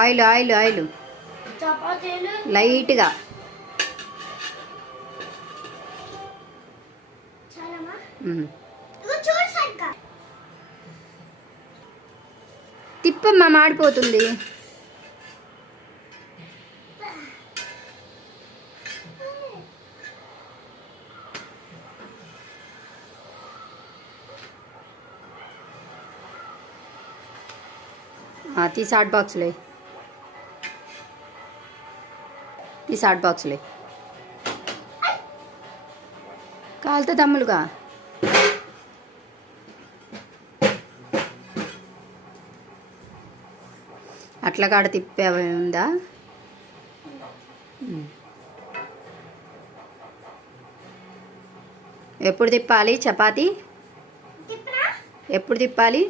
Oil oil oil లైట్గా తిప్పమ్మా మాడిపోతుంది. తీసి హాట్ బాక్స్లో తీసి హాట్ బాక్స్లో కాలుతో తమ్ములుగా అట్లా కాడ తిప్పే ఉందా? ఎప్పుడు తిప్పాలి చపాతీ? ఎప్పుడు తిప్పాలి?